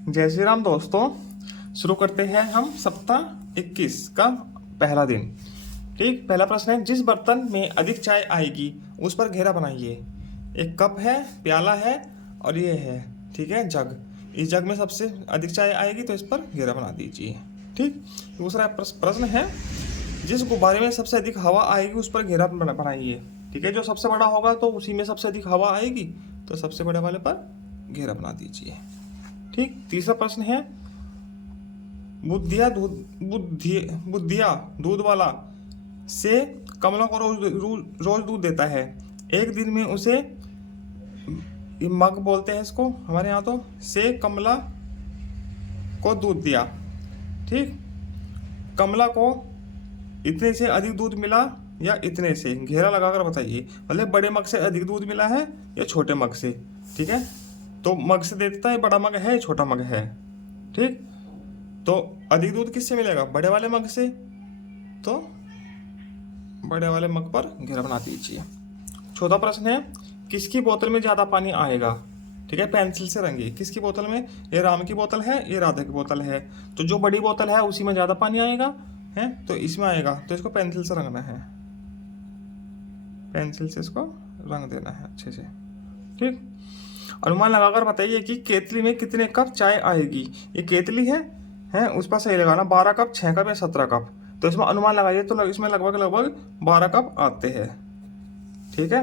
जय श्री राम दोस्तों। शुरू करते हैं हम सप्ताह 21 का पहला दिन। ठीक, पहला प्रश्न है, जिस बर्तन में अधिक चाय आएगी उस पर घेरा बनाइए। एक कप है, प्याला है और ये है, ठीक है, जग। इस जग में सबसे अधिक चाय आएगी तो इस पर घेरा बना दीजिए। ठीक, दूसरा प्रश्न है, जिस गुब्बारे में सबसे अधिक हवा आएगी उस पर घेरा बनाइए। ठीक है, जो सबसे बड़ा होगा तो उसी में सबसे अधिक हवा आएगी, तो सबसे बड़े वाले पर घेरा बना दीजिए। ठीक, तीसरा प्रश्न है, बुद्धिया दूध वाला से कमला को रोज दूध देता है। एक दिन में उसे, मग बोलते हैं इसको हमारे यहाँ, तो से कमला को दूध दिया। ठीक, कमला को इतने से अधिक दूध मिला या इतने से, घेरा लगाकर बताइए। मतलब बड़े मग से अधिक दूध मिला है या छोटे मग से। ठीक है, तो मग से देता है, बड़ा मग है छोटा मग है। ठीक, तो अधिक दूध किससे मिलेगा? बड़े वाले मग से, तो बड़े वाले मग पर घेरा बना दीजिए। चौथा प्रश्न है, किसकी बोतल में ज़्यादा पानी आएगा? ठीक है, पेंसिल से रंगिए। किसकी बोतल में? ये राम की बोतल है, ये राधा की बोतल है, तो जो बड़ी बोतल है उसी में ज़्यादा पानी आएगा है, तो इसमें आएगा, तो इसको पेंसिल से रंगना है। पेंसिल से इसको रंग देना है अच्छे से। ठीक, अनुमान लगाकर बताइए कि केतली में कितने कप चाय आएगी। ये केतली है उस पर सही लगाना, 12 कप, 6 कप या 17 कप। तो इसमें अनुमान लगाइए, तो इसमें लगभग 12 कप आते हैं। ठीक है,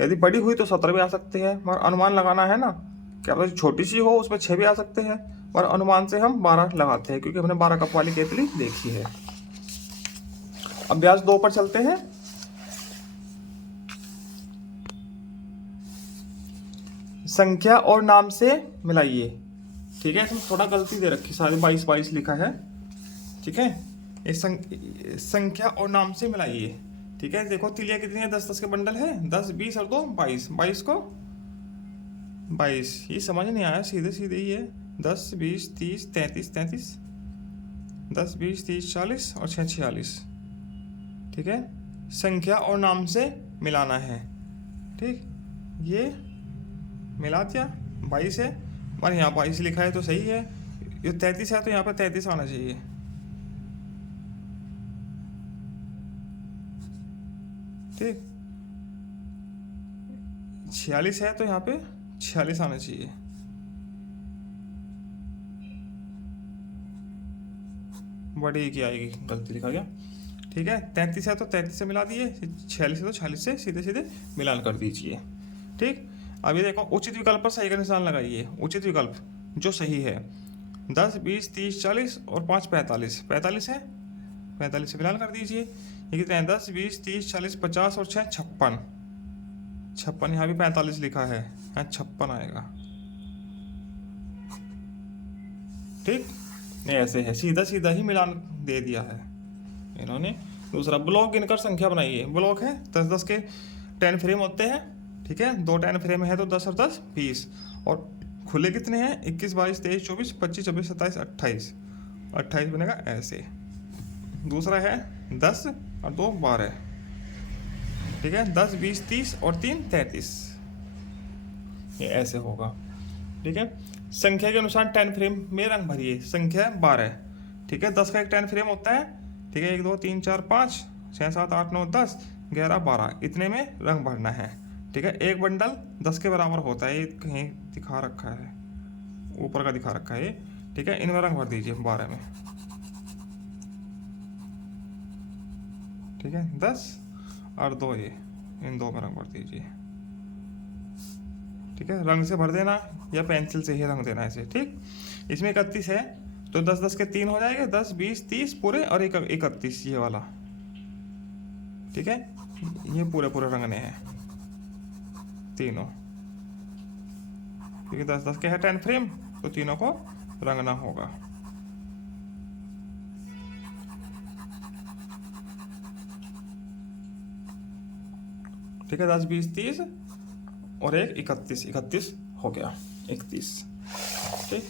यदि बड़ी हुई तो 17 भी आ सकते हैं, मगर अनुमान लगाना है ना। क्या पता छोटी सी हो उसमें 6 भी आ सकते हैं, और अनुमान से हम 12 लगाते हैं क्योंकि हमने 12 कप वाली केतली देखी है। अभ्यास 2 पर चलते हैं। संख्या और नाम से मिलाइए। ठीक है, इसमें थोड़ा गलती दे रखी, सारे 22 लिखा है। ठीक है, ये संख्या और नाम से मिलाइए। ठीक है, देखो तिलिया कितनी है, 10 के बंडल है, 10, 20 और 2, 22। 22 को 22, ये समझ नहीं आया, सीधे सीधे ही है। 10, 20, 30, 33, 10, 20, 30, 40 और 6, 46। ठीक है, संख्या और नाम से मिलाना है। ठीक, ये मिला दिया, 22 है, और यहाँ 22 लिखा है तो सही है। ये 33 है तो यहाँ पर 33 आना चाहिए। ठीक, 46 है तो यहाँ पे 46 आना चाहिए। बड़ी की आएगी, गलती लिखा गया। ठीक है, 33 है तो 33 से मिला दिए, 46 है तो 46 से सीधे सीधे मिलान कर दीजिए। ठीक, अब ये देखो, उचित विकल्प पर सही का निशान लगाइए। उचित विकल्प जो सही है, 10, 20, 30, 40 और 5, 45। 45 है, 45 से मिलान कर दीजिए। ये कितने हैं? 10, 20, 30, 40, 50 और 6, 56। 56, यहाँ भी 45 लिखा है, यहाँ 56 आएगा। ठीक, ये ऐसे है, सीधा सीधा ही मिलान दे दिया है इन्होंने। दूसरा, ब्लॉक गिनकर संख्या बनाइए। ब्लॉक है 10-10 के 10 फ्रेम होते हैं। ठीक है, 2 10 फ्रेम है तो 10 और 10 20, और खुले कितने हैं? 21, 22, 23, 24, 25, 26, 27, 28। 28 बनेगा ऐसे। दूसरा है 10 और 2 12। ठीक है, 10, 20, 30 और 3 33, ये ऐसे होगा। ठीक है, संख्या के अनुसार 10 फ्रेम में रंग भरिए। संख्या 12। ठीक है, 10 का एक 10 फ्रेम होता है। ठीक है, 1, 2, 3, 4, 5, 6, 7, 8, 9, 10, 11, 12, इतने में रंग भरना है। ठीक है, एक बंडल 10 के बराबर होता है, ये कहीं दिखा रखा है, ऊपर का दिखा रखा है ये। ठीक है, इनमें रंग भर दीजिए 12 में। ठीक है, 10 और 2, ये इन 2 में रंग भर दीजिए। ठीक है, रंग से भर देना या पेंसिल से ही रंग देना ऐसे। ठीक, इसमें 31 है तो 10-10 के 3 हो जाएंगे, 10, 20, 30 पूरे और 31, ये वाला। ठीक है, ये पूरे पूरे रंगने हैं तीनों। क्योंकि 10-10 के है 10 फ्रेम, तो तीनों को रंगना होगा। ठीक है, 10, 20, 30 और एक 31, 31 हो गया, 31। ठीक,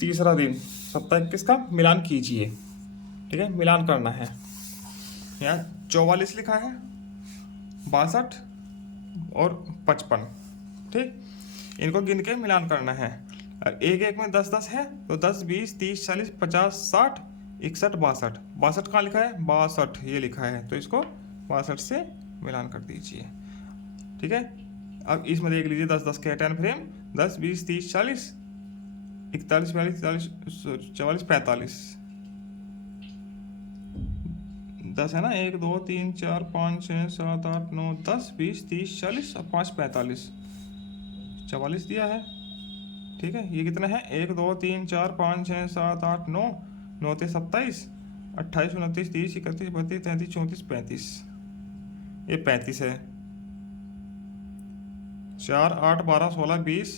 तीसरा दिन सप्ताह 21 का मिलान कीजिए। ठीक है, मिलान करना है। यहाँ 44 लिखा है, 62 और 55। ठीक, इनको गिन के मिलान करना है। और एक एक में 10-10 है, तो 10, 20, 30, 40, 50, 60, 61, 62। 62 कहाँ लिखा है? 62 ये लिखा है, तो इसको 62 से मिलान कर दीजिए। ठीक है, अब इसमें देख लीजिए 10-10 के 10 फ्रेम, 10, 20, 30, 40, 41, 42, 43, 44, 45, 10 है ना, 1, 2, 3, 4, 5, 6, 7, 8, 9, 10, 20, 30, 40 और 5, 45, 44 दिया है। ठीक है, ये कितना है? 1, 2, 3, 4, 5, 6, 7, 8, 9, 9 से 27, 28, 29, 30, 31, 32, 33, 34, 35, ये 35 है। 4, 8, 12, 16, 20,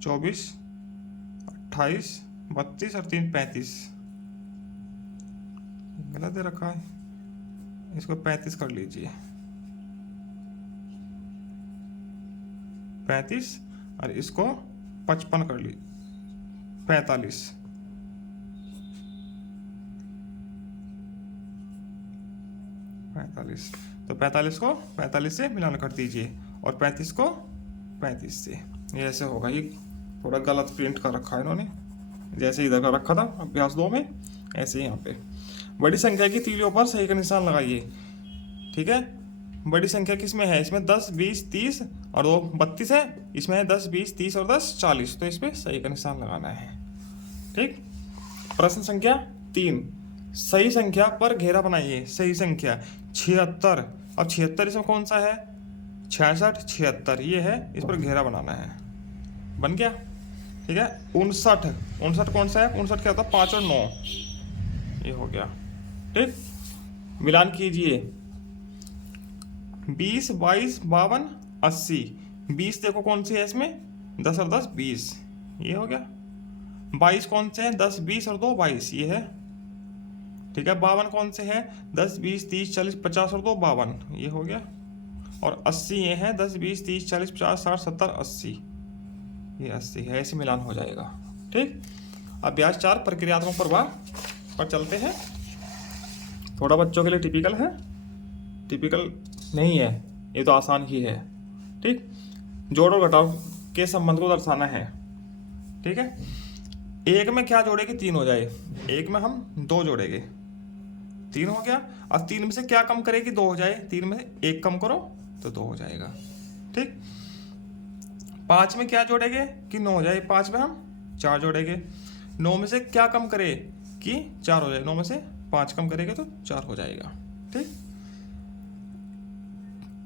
24, 28, 32 और 3, 35, गलत दे रखा है, इसको 35 कर लीजिए। 35 और इसको 55 कर लीजिए, 45। तो 45 को 45 से मिलान कर दीजिए और 35 को 35 से। ये ऐसे होगा। ये थोड़ा गलत प्रिंट कर रखा है इन्होंने, जैसे इधर का रखा था अभ्यास 2 में, ऐसे ही यहाँ पे। बड़ी संख्या की तीलियों पर सही का निशान लगाइए। ठीक है, बड़ी संख्या किस में है? इसमें 10, 20, 30 और 2 32 है। इसमें है 10, 20, 30 और 10 40, तो इस पर सही का निशान लगाना है। ठीक, प्रश्न संख्या 3, सही संख्या पर घेरा बनाइए। सही संख्या 76, अब 76 इसमें कौन सा है? 66, 76 ये है, इस पर घेरा बनाना है। बन गया। ठीक है, 59 कौन सा है? 59 क्या होता है? 5 और 9, ये हो गया। ठीक, मिलान कीजिए। 20, 22, 52, 80। 20 देखो कौन सी है इसमें? 10 और 10 20, ये हो गया। 22 कौन से है? 10, 20 और 2 22, ये है। ठीक है, 52 कौन से है? 10, 20, 30, 40, 50 और 2 52, ये हो गया। और 80 ये है, 10, 20, 30, 40, 50, 60, 70, 80, ये 80 है। ऐसे मिलान हो जाएगा। ठीक, अभ्यास 4 प्रक्रियात्मक प्रभाव पर चलते हैं। थोड़ा बच्चों के लिए टिपिकल है, टिपिकल नहीं है, ये तो आसान ही है। ठीक, जोड़ और घटाव के संबंध को दर्शाना है। ठीक है, एक में क्या जोड़ेंगे? 3 हो जाए। एक में हम 2 जोड़ेंगे, 3 हो गया। और 3 में से क्या कम करेगी? 2 हो जाए। 3 में से 1 कम करो तो 2 हो जाएगा। ठीक, 5 में क्या जोड़ेंगे कि 9 हो जाए? 5 में हम 4 जोड़ेंगे। 9 में से क्या कम करे कि 4 हो जाए? 9 में से 5 कम करेंगे तो 4 हो जाएगा। ठीक,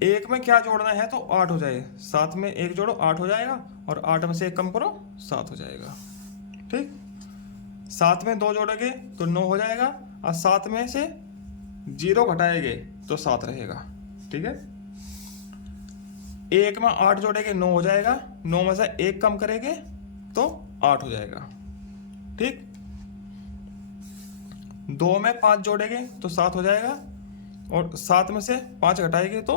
1 में क्या जोड़ना है? तो 8 हो जाए। 7 में 1 जोड़ो 8 हो जाएगा, और 8 में से 1 कम करो 7 हो जाएगा। ठीक, 7 में 2 जोड़ेंगे तो 9 हो जाएगा, और 7 में से 0 घटाएंगे तो 7 रहेगा। ठीक है, 1 में 8 जोड़ेंगे 9 हो जाएगा। 9 में से 1 कम करेंगे तो 8 हो जाएगा। ठीक, 2 में 5 जोड़ेंगे तो 7 हो जाएगा, और 7 में से 5 घटाएंगे तो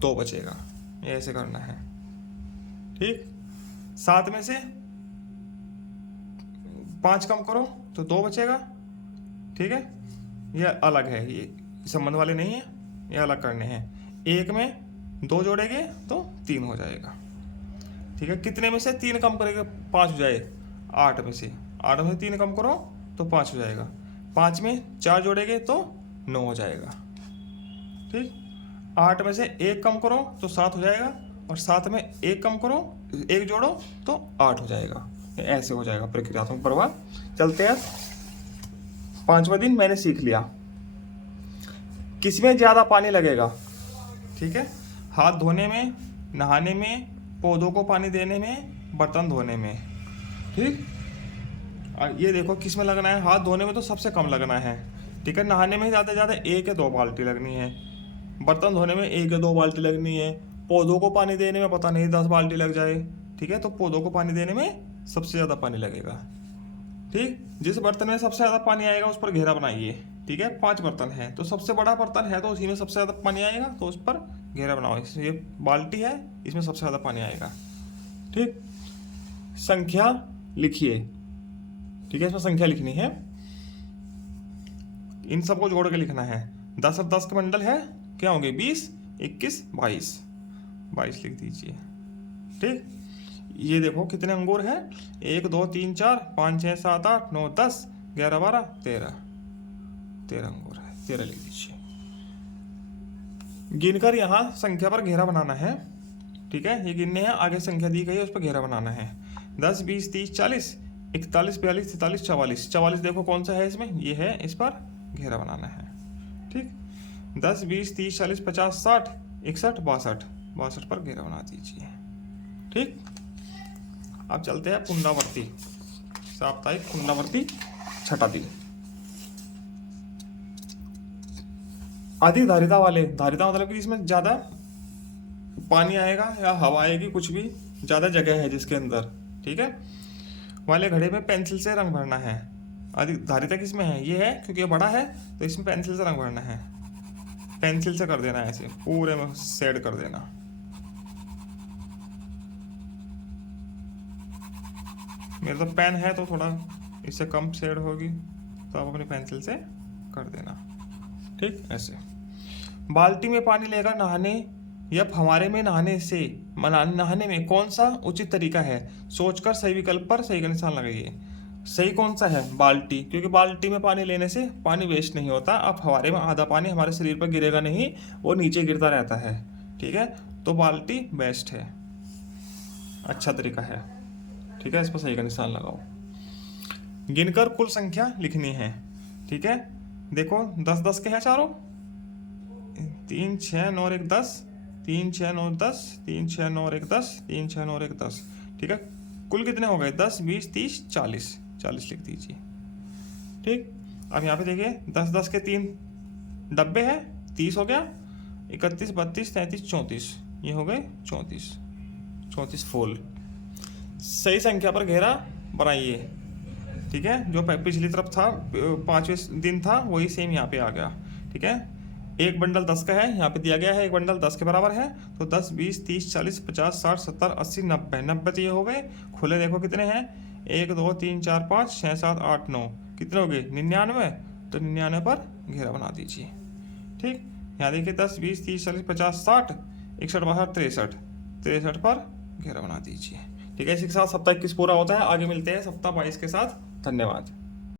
2 बचेगा। ये ऐसे करना है। ठीक, 7 में से 5 कम करो तो 2 बचेगा। ठीक है, ये अलग है, ये संबंध वाले नहीं है, ये अलग करने हैं। 1 में 2 जोड़ेंगे तो 3 हो जाएगा। ठीक है, कितने में से 3 कम करेंगे? 5 हो जाए। 8 में से 3 कम करो तो 5 हो जाएगा। 5 में 4 जोड़ेंगे तो 9 हो जाएगा। ठीक, 8 में से 1 कम करो तो 7 हो जाएगा, और 7 में 1 कम करो, 1 जोड़ो तो 8 हो जाएगा। ऐसे हो जाएगा प्रक्रियात्मक प्रभाव। चलते हैं 5वां दिन। मैंने सीख लिया किसमें ज़्यादा पानी लगेगा। ठीक है, हाथ धोने में, नहाने में, पौधों को पानी देने में, बर्तन धोने में। ठीक, और ये देखो किसमें लगना है? हाथ धोने में तो सबसे कम लगना है। ठीक है, नहाने में ज़्यादा से ज़्यादा 1 या 2 बाल्टी लगनी है। बर्तन धोने में 1 या 2 बाल्टी लगनी है। पौधों को पानी देने में पता नहीं 10 बाल्टी लग जाए। ठीक है, तो पौधों को पानी देने में सबसे ज़्यादा पानी लगेगा। ठीक, जिस बर्तन में सबसे ज़्यादा पानी आएगा उस पर घेरा बनाइए। ठीक है, 5 बर्तन है तो सबसे बड़ा बर्तन है तो उसी में सबसे ज़्यादा पानी आएगा, तो उस पर घेरा बनाओ। ये बाल्टी है, इसमें सबसे ज़्यादा पानी आएगा। ठीक, संख्या लिखिए। ठीक है, इसमें संख्या लिखनी है, इन सबको जोड़ के लिखना है। 10 और 10 के बंडल है, क्या होंगे? 20, 21, 22 लिख दीजिए। ठीक, ये देखो कितने अंगूर हैं, 1 2 3 4 5 6 7 8 9 10 11 12 13 13 अंगूर है, 13 लिख दीजिए। गिनकर यहाँ संख्या पर घेरा बनाना है, ठीक है। ये गिनने हैं, आगे संख्या दी गई है उस पर घेरा बनाना है। 10 20 30 40 41 42 43 44, 44 देखो कौन सा है इसमें, ये है, इस पर घेरा बनाना है, ठीक। 10 20 30 40 50 60 61 62, 62 पर घेरा बना दीजिए, ठीक। अब चलते हैं पुनरावर्ती, साप्ताहिक पुनरावर्ती छठा दिन। अधिक धारिता वाले, धारिता मतलब कि इसमें ज़्यादा पानी आएगा या हवा आएगी, कुछ भी ज़्यादा जगह है जिसके अंदर, ठीक है, वाले घड़े में पेंसिल से रंग भरना है। अधिक धारिता किसमें है, ये है, क्योंकि ये बड़ा है तो इसमें पेंसिल से रंग भरना है। पेंसिल से कर देना है, ऐसे पूरे में शेड कर देना। मेरे तो पेन है तो थोड़ा इससे कम शेड होगी, तो आप अपनी पेंसिल से कर देना, ठीक। ऐसे बाल्टी में पानी लेकर नहाने या फव्वारे में नहाने में कौन सा उचित तरीका है, सोचकर सही विकल्प पर सही का निशान लगाइए। सही कौन सा है, बाल्टी, क्योंकि बाल्टी में पानी लेने से पानी वेस्ट नहीं होता। अब फव्वारे में आधा पानी हमारे शरीर पर गिरेगा नहीं, वो नीचे गिरता रहता है, ठीक है, तो बाल्टी बेस्ट है, अच्छा तरीका है, ठीक है। इस पर सही का निशान लगाओ। गिनकर कुल संख्या लिखनी है, ठीक है। देखो 10 10 के हैं चारों, 3 6 9 और 1 10, 3 6 9 10, 3 6 9 और 1 10, 3 6 9 और 1 10, ठीक है। कुल कितने हो गए, 10 20 30 40, 40 लिख दीजिए, ठीक। अब यहाँ पे देखिए 10 10 के 3 डब्बे हैं, 30 हो गया, 31 32 33 34, ये हो गए 34, 34 फूल। सही संख्या पर घेरा बनाइए, ठीक है। जो पिछली तरफ था 5वें दिन था वही सेम यहाँ पे आ गया, ठीक है। एक बंडल 10 का है, यहाँ पे दिया गया है एक बंडल 10 के बराबर है, तो 10 20 30 40 50 60 70 80 90, 90 तो ये हो गए। खुले देखो कितने हैं, 1 2 3 4 5 6 7 8 9, कितने हो गए 99, तो 99 पर घेरा बना दीजिए, ठीक। यहाँ देखिए 10 20 30 40 50 60 61 62 63, 63 पर घेरा बना दीजिए, ठीक है। इसी के साथ सप्ताह 21 पूरा होता है। आगे मिलते हैं सप्ताह 22 के साथ। धन्यवाद।